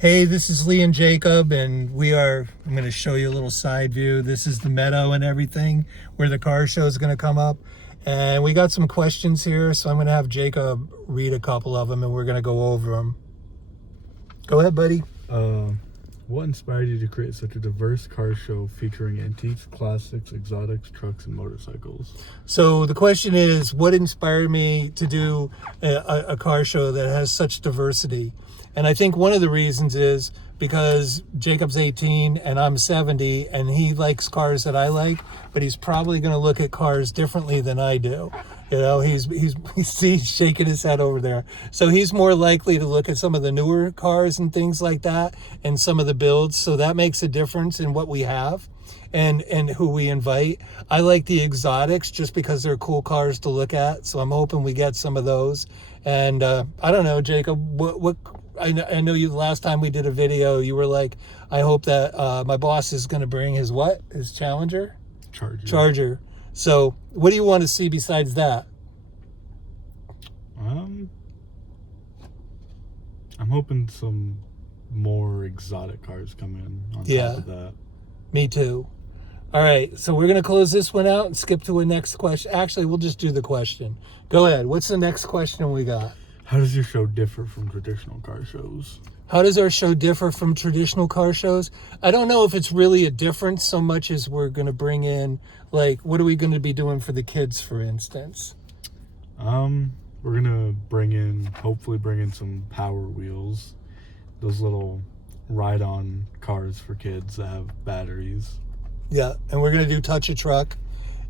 Hey, this is Lee and Jacob, and I'm going to show you a little side view. This is the meadow and everything where the car show is going to come up. And we got some questions here, so I'm going to have Jacob read a couple of them, and we're going to go over them. Go ahead, buddy. What inspired you to create such a diverse car show featuring antiques, classics, exotics, trucks, and motorcycles? So the question is, what inspired me to do a car show that has such diversity? And I think one of the reasons is because Jacob's 18 and I'm 70, and he likes cars that I like, but he's probably going to look at cars differently than I do. You know, he's shaking his head over there. So he's more likely to look at some of the newer cars and things like that, and some of the builds. So that makes a difference in what we have and who we invite. I like the exotics just because they're cool cars to look at. So I'm hoping we get some of those. And I don't know, Jacob, what I know you, the last time we did a video, you were like, I hope that my boss is going to bring his what? His Challenger? Charger. So what do you want to see besides that? I'm hoping some more exotic cars come in on top of that. Me too. All right, so we're going to close this one out and skip to a next question. Actually, we'll just do the question. Go ahead. What's the next question we got? How does your show differ from traditional car shows? How does our show differ from traditional car shows? I don't know if it's really a difference so much as we're going to bring in, like, what are we going to be doing for the kids, for instance? We're going to hopefully bring in some Power Wheels, those little ride-on cars for kids that have batteries. Yeah, and we're going to do Touch a Truck,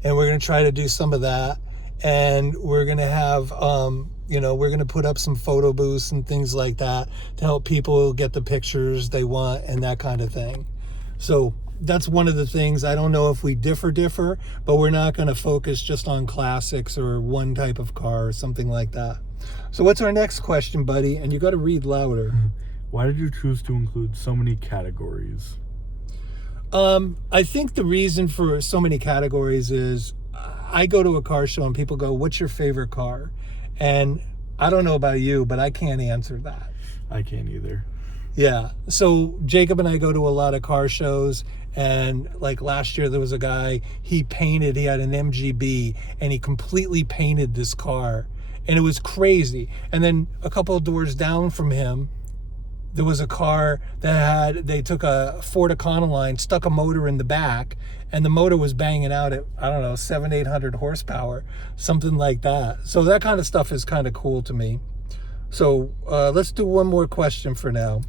and we're going to try to do some of that, and we're going to have, we're going to put up some photo booths and things like that to help people get the pictures they want and that kind of thing. So that's one of the things. I don't know if we differ, but we're not going to focus just on classics or one type of car or something like that. So what's our next question, buddy? And you got to read louder. Why did you choose to include so many categories? I think the reason for so many categories is I go to a car show and people go, what's your favorite car? And I don't know about you, but I can't answer that. I can't either. Yeah. So Jacob and I go to a lot of car shows, and like last year there was a guy, he had an MGB, and he completely painted this car, and it was crazy. And then a couple of doors down from him, there was a car that they took a Ford Econoline, stuck a motor in the back, and the motor was banging out at, 700-800 horsepower, something like that. So that kind of stuff is kind of cool to me. So let's do one more question for now.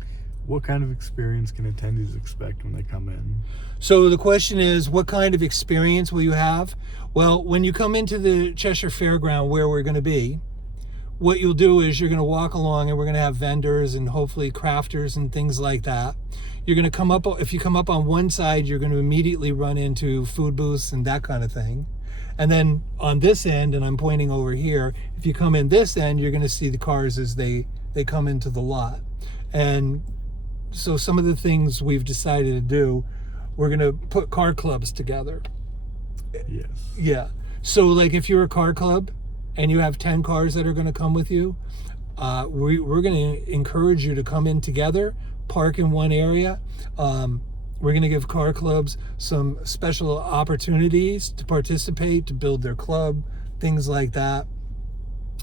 What kind of experience can attendees expect when they come in? So the question is, what kind of experience will you have? Well, when you come into the Cheshire Fairground, where we're going to be, what you'll do is you're going to walk along, and we're going to have vendors and hopefully crafters and things like that. You're going to come up, if you come up on one side, you're going to immediately run into food booths and that kind of thing. And then on this end, and I'm pointing over here, if you come in this end, you're going to see the cars as they come into the lot. And so some of the things we've decided to do, we're going to put car clubs together. Yes. Yeah. So like if you're a car club and you have 10 cars that are going to come with you, we're going to encourage you to come in together, park in one area. We're going to give car clubs some special opportunities to participate, to build their club, things like that.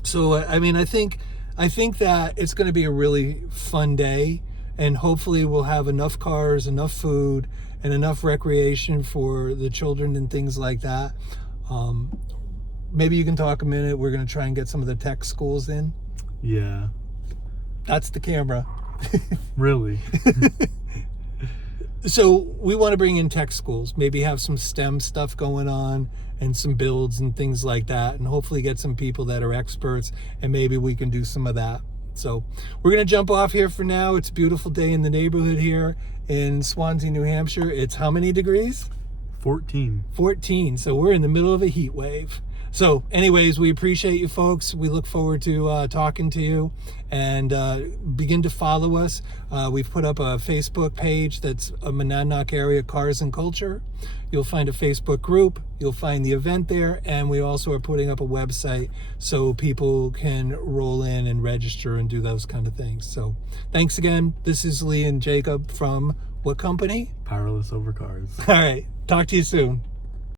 So, I think that it's going to be a really fun day, and hopefully we'll have enough cars, enough food, and enough recreation for the children and things like that. Maybe you can talk a minute. We're going to try and get some of the tech schools in. Yeah. That's the camera. Really? So we want to bring in tech schools, maybe have some STEM stuff going on and some builds and things like that, and hopefully get some people that are experts, and maybe we can do some of that. So we're going to jump off here for now. It's a beautiful day in the neighborhood here in Swansea, New Hampshire. It's how many degrees? 14. 14. So we're in the middle of a heat wave. So anyways, we appreciate you folks. We look forward to talking to you, and begin to follow us. We've put up a Facebook page that's a Monadnock Area Cars and Culture. You'll find a Facebook group. You'll find the event there, and we also are putting up a website so people can roll in and register and do those kind of things. So thanks again. This is Lee and Jacob from what company? Powerless Over Cars. All right. Talk to you soon.